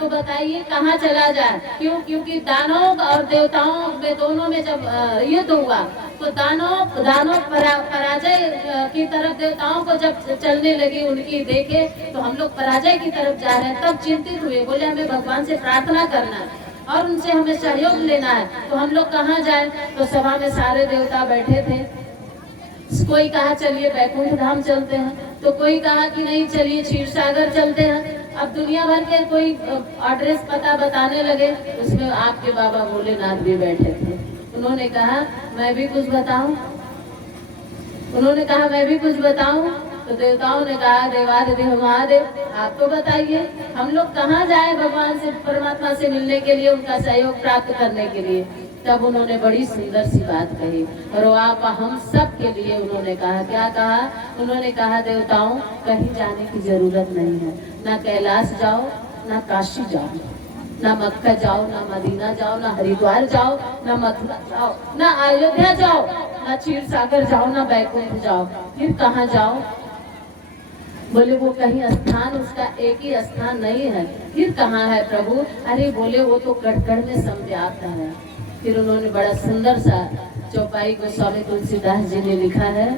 तो बताइए कहाँ चला जाए। क्यों? क्योंकि दानव और देवताओं में दोनों में जब युद्ध हुआ तो दानव पराजय की तरफ, देवताओं को जब चलने लगी उनकी देखे तो हम लोग पराजय की तरफ जा रहे हैं, तब चिंतित हुए, बोले हमें भगवान से प्रार्थना करना है और उनसे हमें सहयोग लेना है, तो हम लोग कहाँ जाए। तो सभा में सारे देवता बैठे थे। कोई कहा चलिए बैकुंठ धाम चलते हैं, तो कोई कहा कि नहीं चलिए क्षीर सागर चलते हैं। अब दुनिया भर के कोई एड्रेस पता बताने लगे, उसमें आपके बाबा भोलेनाथ भी बैठे थे। उन्होंने कहा मैं भी कुछ बताऊं, उन्होंने कहा मैं भी कुछ बताऊं। तो देवताओं ने कहा देवाधिदेव महादेव आप तो बताइए, हम लोग कहाँ जाए भगवान से, परमात्मा से मिलने के लिए, उनका सहयोग प्राप्त करने के लिए। तब उन्होंने बड़ी सुंदर सी बात कही और वो आप हम सब के लिए उन्होंने कहा, क्या कहा? उन्होंने कहा देवताओं कहीं जाने की जरूरत नहीं है, ना कैलाश जाओ, ना काशी जाओ, ना मक्का जाओ, ना मदीना जाओ, ना हरिद्वार जाओ, ना मथुरा जाओ, ना अयोध्या जाओ, ना क्षीर सागर जाओ, ना बैकुंठ जाओ, फिर कहाँ जाओ? बोले वो कहीं स्थान, उसका एक ही स्थान नहीं है, फिर कहाँ है प्रभु? अरे बोले वो तो कटकड़ में समझाता है। फिर उन्होंने बड़ा सुंदर सा चौपाई गोस्वामी तुलसीदास जी ने लिखा है,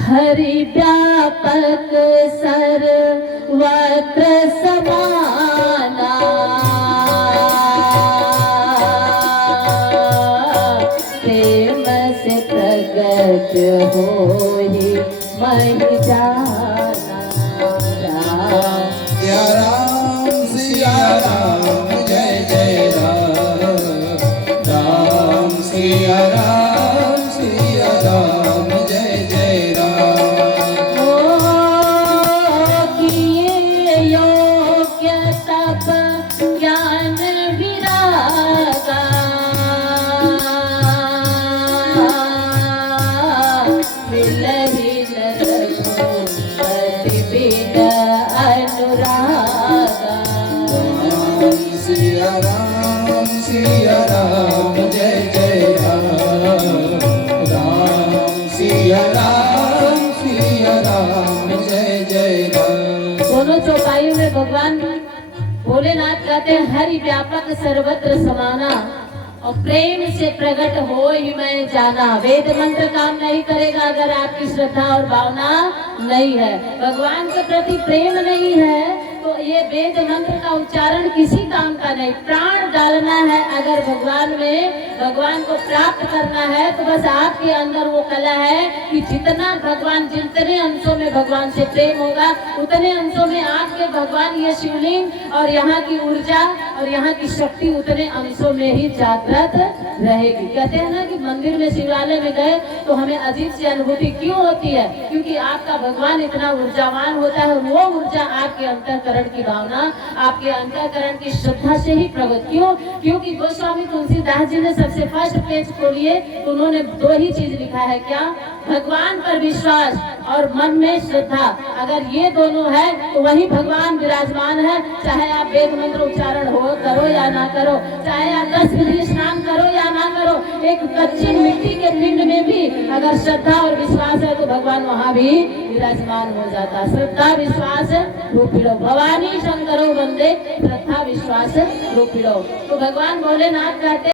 हरि व्यापक सर्वत्र समाना, प्रेम से प्रगट होहि महि जाना। सिया राम सिया राम जय जय राम, राम सिया राम जय जय राम। किए योग्य तप ज्ञान विरागा, मिलहि न रघुपति बिन अनुरागा। सिया राम जय जय राम, राम सिया राम जय जय राम। दोनों चौपाइयों में भगवान भोलेनाथ कहते हैं हरि व्यापक सर्वत्र समाना और प्रेम से प्रकट हो ही मैं जाना। वेद मंत्र काम नहीं करेगा अगर आपकी श्रद्धा और भावना नहीं है, भगवान के प्रति प्रेम नहीं है, तो ये वेद मंत्र का उच्चारण किसी काम का नहीं। प्राण डालना है अगर भगवान में, भगवान को प्राप्त करना है, तो बस आपके अंदर वो कला है कि जितना भगवान, जितने अंशों में भगवान से प्रेम होगा उतने अंशों में आपके भगवान, ये शिवलिंग और यहाँ की ऊर्जा और यहाँ की शक्ति उतने अंशों में ही जागृत रहेगी। कहते हैं ना कि मंदिर में, शिवालय में गए तो हमें अजीब सी अनुभूति क्यों होती है? क्योंकि आपका भगवान इतना ऊर्जावान होता है, वो ऊर्जा आपके अंतःकरण की भावना, आपके अंतःकरण की श्रद्धा से ही प्रकट। क्यों? क्योंकि गोस्वामी तुलसीदास जी ने सबसे फर्स्ट पेज खोलिए तो उन्होंने दो ही चीज लिखा है, क्या? भगवान पर विश्वास और मन में श्रद्धा। अगर ये दोनों है तो वही भगवान विराजमान है। चाहे आप वेद मंत्र उच्चारण हो करो या ना करो, चाहे आप 10 विधि स्नान करो या ना करो, एक कच्ची मिट्टी के पिंड में भी अगर श्रद्धा और विश्वास है तो भगवान वहाँ भी विराजमान हो जाता। श्रद्धा विश्वास रूपिणो भवानी शंकरो वंदे, श्रद्धा विश्वास रूपिणो। तो भगवान भोलेनाथ कहते